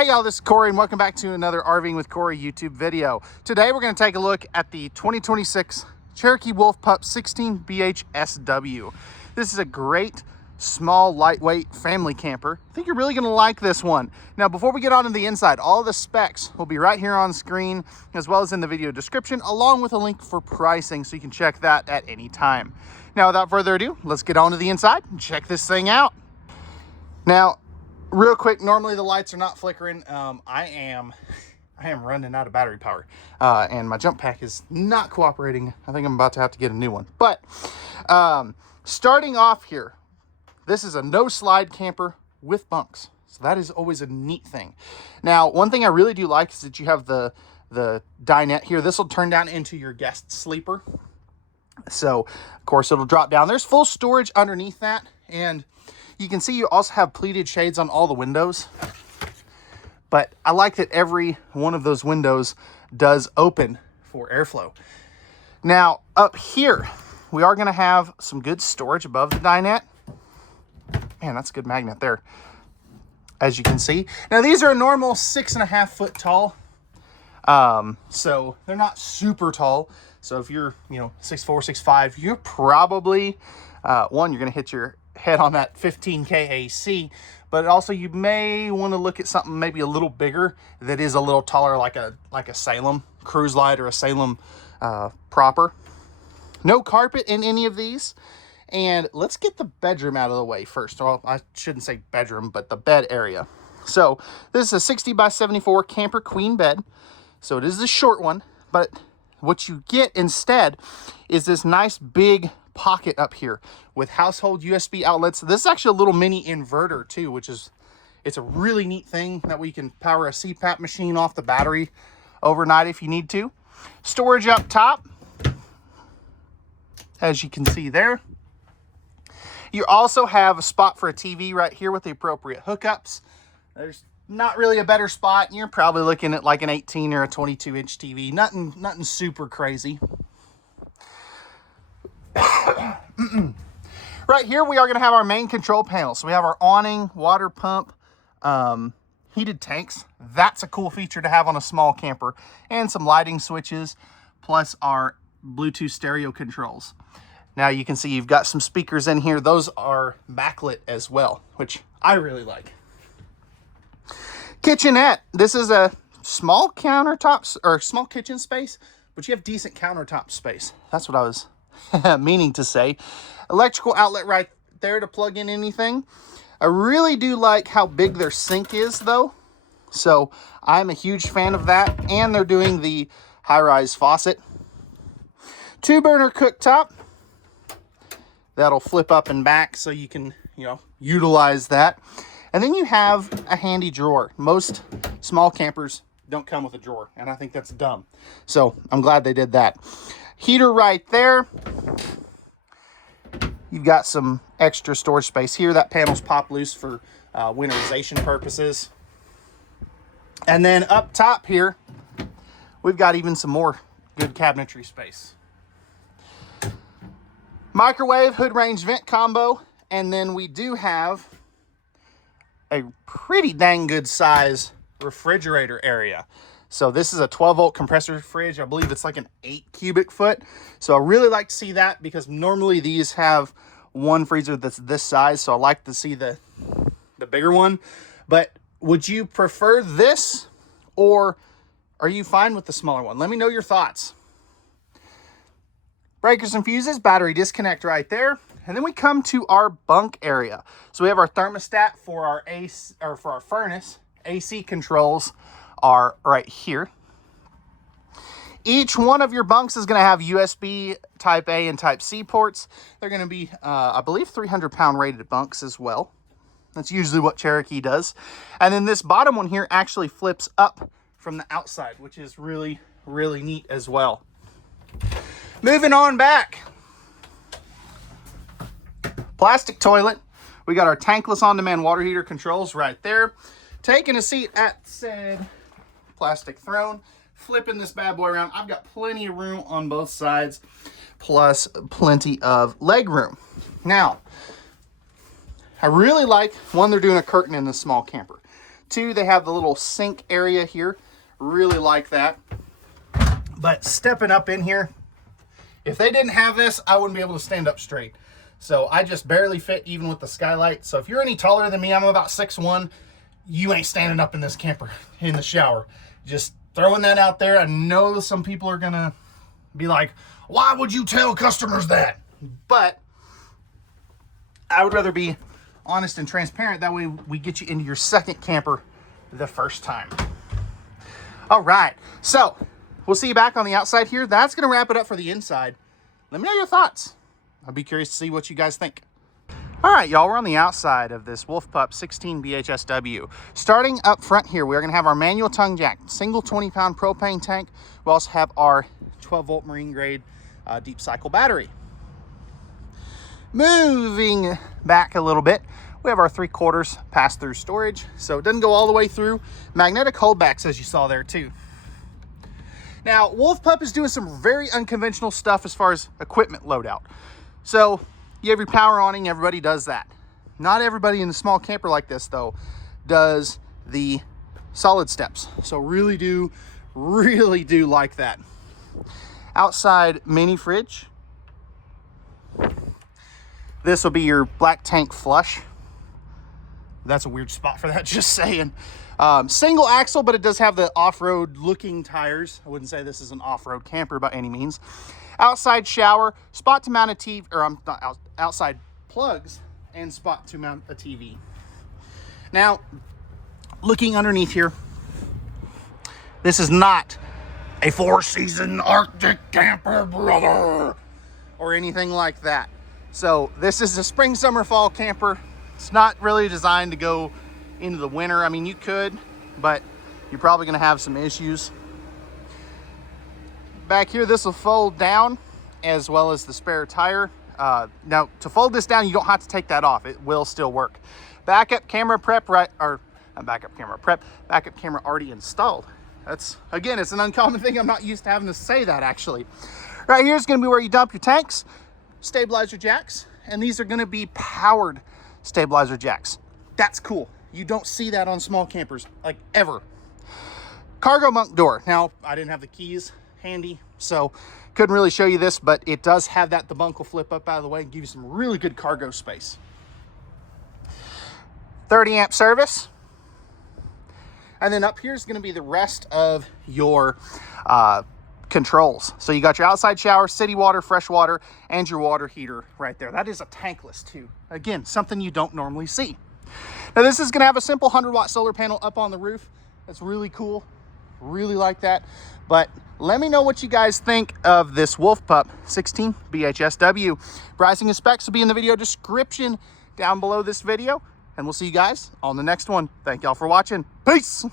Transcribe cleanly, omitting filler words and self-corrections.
Hey y'all, this is Cory and welcome back to another RVing with Cory YouTube video. Today we're going to take a look at the 2026 Cherokee Wolf Pup 16 BHSW. This is a great, small, lightweight family camper. I think you're really going to like this one. Now, before we get on to the inside, all the specs will be right here on screen, as well as in the video description, along with a link for pricing so you can check that at any time. Now, without further ado, let's get on to the inside and check this thing out. Now, real quick, normally the lights are not flickering. I am running out of battery power, and my jump pack is not cooperating. I think I'm about to have to get a new one. But starting off here, this is a no slide camper with bunks, so that is always a neat thing. Now, one thing I really do like is that you have the dinette here. This will turn down into your guest sleeper, so of course it'll drop down. There's full storage underneath that, and you can see you also have pleated shades on all the windows, but I like that every one of those windows does open for airflow. Now, up here, we are going to have some good storage above the dinette. Man, that's a good magnet there, as you can see. Now, these are a normal 6.5 foot tall, so they're not super tall. So if you're, 6'4", 6'5", you're probably, you're going to hit your head on that 15K AC, but also you may want to look at something maybe a little bigger that is a little taller, like a Salem Cruise Light or a Salem Proper. No carpet in any of these. And let's get the bedroom out of the way first. Well, I shouldn't say bedroom, but the bed area. So this is a 60 by 74 camper queen bed. So it is the short one, but what you get instead is this nice big pocket up here with household USB outlets. This is actually a little mini inverter too, it's a really neat thing that we can power a CPAP machine off the battery overnight if you need to. Storage up top, as you can see there. You also have a spot for a TV right here with the appropriate hookups. There's not really a better spot. You're probably looking at like an 18 or a 22 inch TV. Nothing super crazy. Right here we are going to have our main control panel. So we have our awning, water pump, heated tanks. That's a cool feature to have on a small camper, and some lighting switches, plus our Bluetooth stereo controls. Now you can see you've got some speakers in here. Those are backlit as well, which I really like. Kitchenette. This is a small countertops or small kitchen space, but you have decent countertop space. That's what I was meaning to say. Electrical outlet right there to plug in anything. I really do like how big their sink is though, so I'm a huge fan of that. And they're doing the high-rise faucet. 2-burner cooktop that'll flip up and back so you can utilize that. And then you have a handy drawer. Most small campers don't come with a drawer, and I think that's dumb, so I'm glad they did that. Heater right there. You've got some extra storage space here. That panel's pop loose for winterization purposes. And then up top here, we've got even some more good cabinetry space. Microwave, hood range vent combo. And then we do have a pretty dang good size refrigerator area. So this is a 12-volt compressor fridge. I believe it's like an 8 cubic foot. So I really like to see that, because normally these have one freezer that's this size. So I like to see the bigger one. But would you prefer this, or are you fine with the smaller one? Let me know your thoughts. Breakers and fuses, battery disconnect right there. And then we come to our bunk area. So we have our thermostat for our AC, or for our furnace. AC controls are right here. Each one of your bunks is going to have USB Type A and Type C ports. They're going to be, I believe, 300-pound rated bunks as well. That's usually what Cherokee does. And then this bottom one here actually flips up from the outside, which is really, really neat as well. Moving on back. Plastic toilet. We got our tankless on-demand water heater controls right there. Taking a seat at said plastic throne, flipping this bad boy around. I've got plenty of room on both sides, plus plenty of leg room. Now, I really like, one, they're doing a curtain in this small camper. Two, they have the little sink area here. Really like that. But stepping up in here, if they didn't have this, I wouldn't be able to stand up straight. So I just barely fit even with the skylight. So if you're any taller than me, I'm about 6'1", you ain't standing up in this camper in the shower. Just throwing that out there. I know some people are gonna be like, why would you tell customers that? But I would rather be honest and transparent. That way we get you into your second camper the first time. All right, so we'll see you back on the outside here. That's gonna wrap it up for the inside. Let me know your thoughts. I'll be curious to see what you guys think. All right, y'all, we're on the outside of this Wolf Pup 16 BHSW. Starting up front here, we're gonna have our manual tongue jack, single 20-pound propane tank. We also have our 12-volt marine grade deep cycle battery. Moving back a little bit, we have our 3/4 pass-through storage, so it doesn't go all the way through. Magnetic holdbacks, as you saw there too. Now, Wolf Pup is doing some very unconventional stuff as far as equipment loadout. So you have your power awning, everybody does that. Not everybody in a small camper like this, though, does the solid steps. So really do like that. Outside mini fridge. This will be your black tank flush. That's a weird spot for that, just saying. Single axle, but it does have the off-road looking tires. I wouldn't say this is an off-road camper by any means. Outside shower, spot to mount a TV, or outside plugs, and spot to mount a TV. Now, looking underneath here, this is not a 4-season Arctic camper, brother, or anything like that. So this is a spring, summer, fall camper. It's not really designed to go into the winter. I mean, you could, but you're probably gonna have some issues. Back here, this will fold down as well as the spare tire. Now, to fold this down, you don't have to take that off. It will still work. Backup camera prep, backup camera already installed. That's, again, it's an uncommon thing. I'm not used to having to say that, actually. Right here is gonna be where you dump your tanks, stabilizer jacks, and these are gonna be powered stabilizer jacks. That's cool. You don't see that on small campers, like, ever. Cargo bunk door. Now, I didn't have the keys handy, so couldn't really show you this, but it does have that. The bunk will flip up out of the way and give you some really good cargo space. 30 amp service. And then up here is going to be the rest of your controls. So you got your outside shower, city water, fresh water, and your water heater right there. That is a tankless too. Again, something you don't normally see. Now this is going to have a simple 100-watt solar panel up on the roof. That's really cool. Really like that. But let me know what you guys think of this Wolf Pup 16 BHSW. Pricing and specs will be in the video description down below this video. And we'll see you guys on the next one. Thank y'all for watching. Peace.